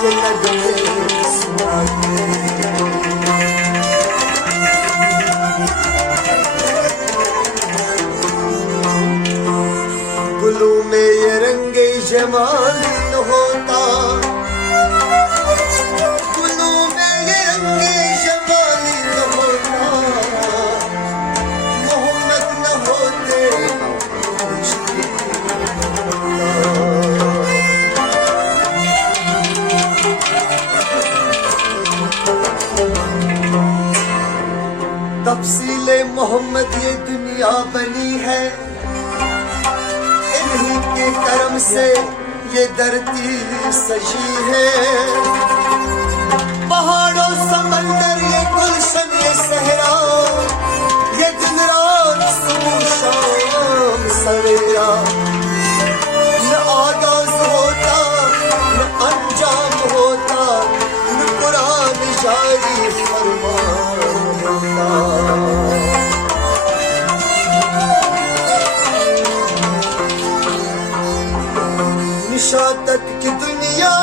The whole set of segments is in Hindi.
ये नगमे सुनाते। गुलू में ये रंगे जमाल न होता, गुलू में ये रंगे जमाल न होता, मोहम्मद न होते कुछ भी तफसीले मोहम्मद ये दुनिया बनी है, इन्हीं के करम से ये धरती सजी है। पहाड़ों समंदर ये गुलशन ये सहरा, ये दिन रात सुबह शाम सवेरा, न आगाज होता न अंजाम होता, न कुरान जारी फरमान होता। निशादत की दुनिया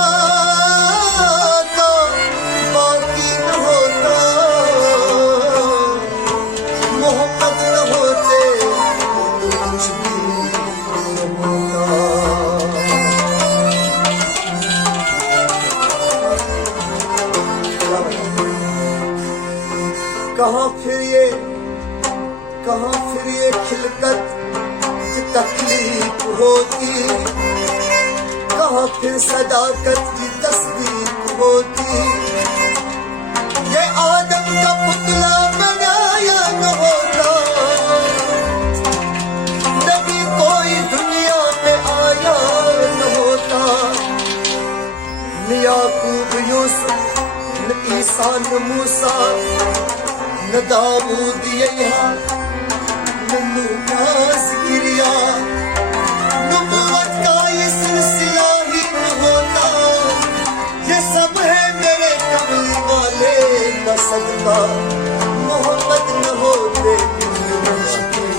का बाकी न होता, मोहम्मद न होते कुछ भी न होता। कहाँ फिर ये खिलकत की तकलीफ होती, कहाँ फिर सदाकत की तस्दीक होती। ये आदम का पुतला बनाया न होता, नबी कोई दुनिया में आया न होता। न याकूब यूसुफ न ईसा न मूसा न दाऊद यह्या न नूह ज़करिया, नबुव्वत का ये सिलसिला ही न होता। ये सब है मेरे कमली वाले का सदका, मोहम्मद न होते मुश्किल।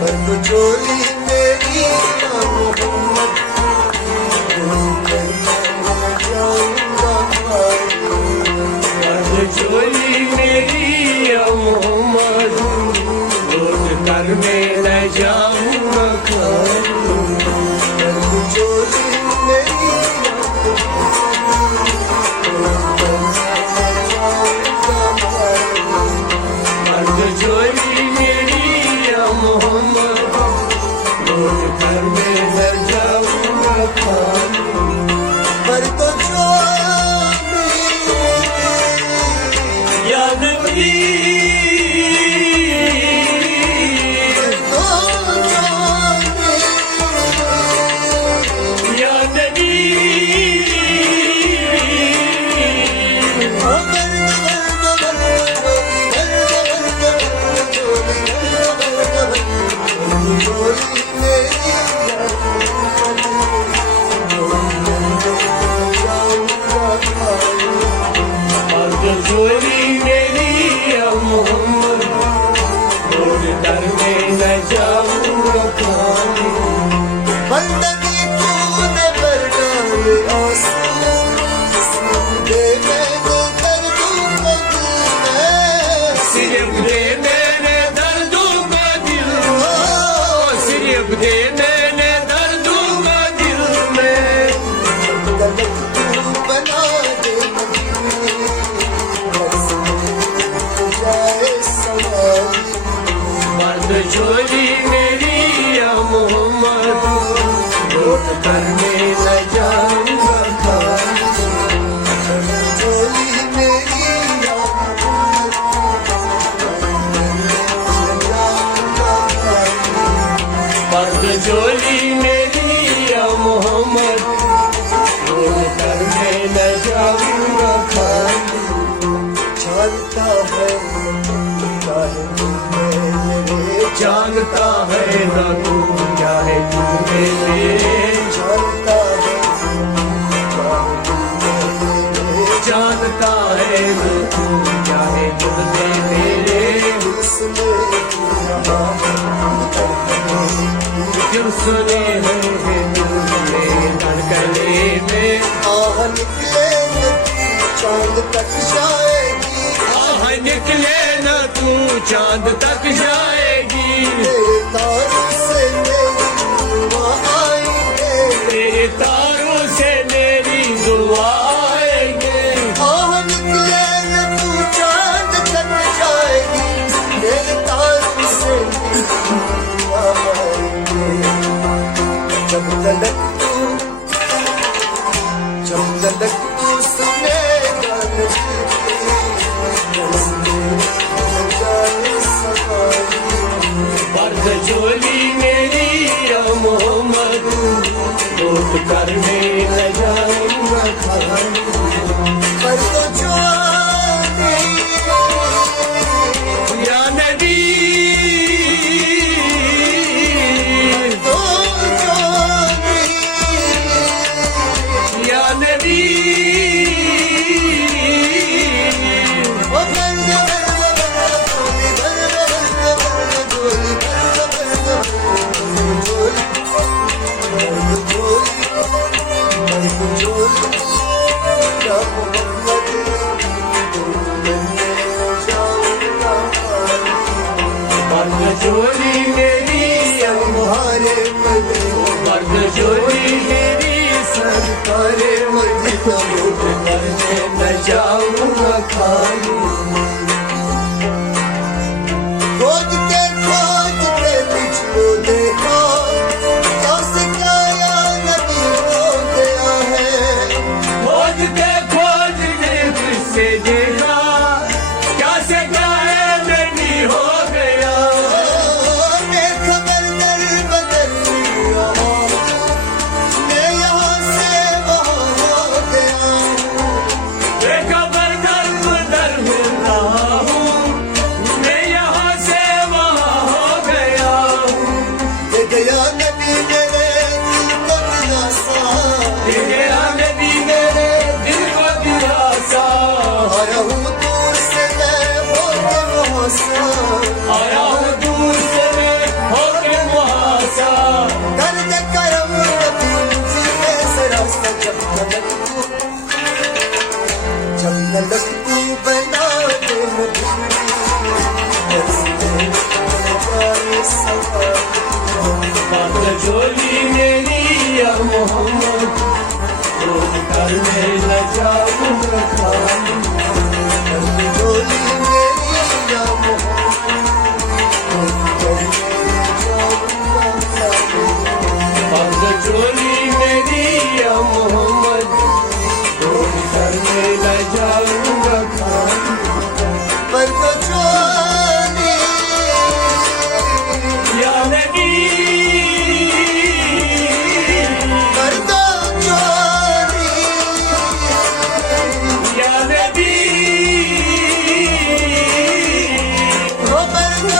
पर तो चोली मेरी या मोहम्मद, जाऊंगा चोली मेरी या मोहम्मद, रोज कर में न जाऊंगा। चोली मेरी चोली मेरी या मोहम्मद, रोज कर में न जाऊंगा। पर तो चोली या नबी या नबी चोली मेरी या मोहम्मद, रोज कर में न जाऊंगा। बंदगी तूने पर डाले आंसू, दे मैंने दर्दों का दिल में, सिर्फ दे मैंने दर्दों का दिल, सिर्फ दे मैंने दर्दों का दिल में। गलत तू बना दे जाए सवारी। मर्द चोली मेरी या मोहम्मद, रोज कर में न जाऊंगा। चोली मेरी या मर्द चोली मेरी या मोहम्मद, रोज कर में न जाऊंगा। जानता है जानता है ना तू क्या है तू मेरे, जानता है सुने हैं धड़कने में आह निकले चांद तक जाएगी आह निकले न तू चांद तक जाएगी तेरे तारों से मेरी दुआ आएंगे तेरे तारों से मेरी दुआ आएंगे आह निकले न तू चांद तक जाएगी तेरे तारों से मेरी दुआ आएंगे जब तलक तू सुनेगा पर्द झोली मेरी या मोहम्मद लौट कर में न जाऊंगा खाली पर तो जो या नबी तो जो या नबी वो बंद पर्द झोली मेरी या तुम्हारे मदीना पर्द झोली मेरी सरकारे मदीना लौट कर में न जाऊंगा खाली खोज के तुझको देखा कैसे क्या या नबी हो गया है खोज के किससे देखा क्या से क्या है नबी हो गया मैं खबर दर बदल रहा मैं यहाँ से वहाँ हो गया बेखबर दर बदर मिल रहा हूँ मैं यहाँ से वहाँ हो गया ये गया नबी मेरे दिल को दिलासा ये गया नबी मेरे दिल को दिलासा आया हूँ दूर से मैं होके मुहासा आया हूँ दूर से मैं होके मुहासा कर दे करम नबी मुझे से रास्ता जब तलक तू बना दे मुझे पर्द झोली मेरी या मोहम्मद लौट कर में न जाऊंगा खाली झोली मेरी या पर्द झोली मेरी या मोहम्मद लौट कर में न जाऊंगा खाली पर तो चोली या नबी पर तो चोली या नबी ओ पर तो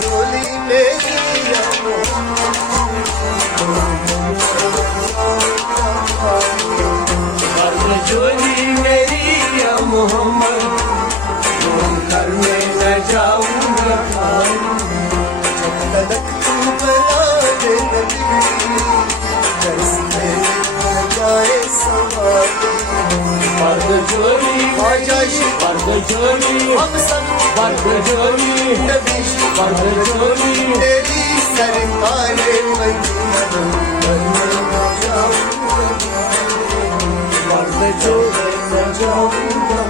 चोली मेरी या पर्द झोली मेरी या मोहम्मद लौट कर में न जाऊंगा खाली तलक तू बना दे नबी दर्स में जाए सवारी पर्द झोली पर्द झोली हम सब पर्द झोली नबी पर्द झोली तेरी सरकार मदीना पर्द झोली न जाऊंगा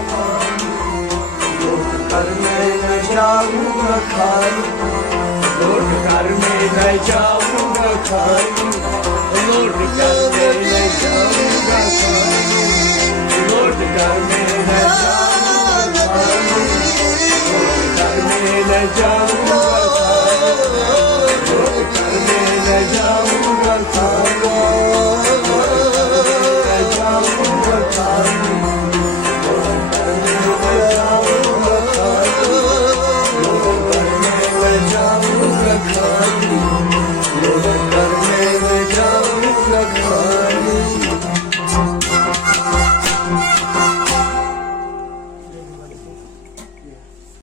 लौट कर में न जाऊंगा खाली लौट कर में न जाऊंगा खाली लौट कर में न जाऊंगा खाली लौट कर में न जाऊंगा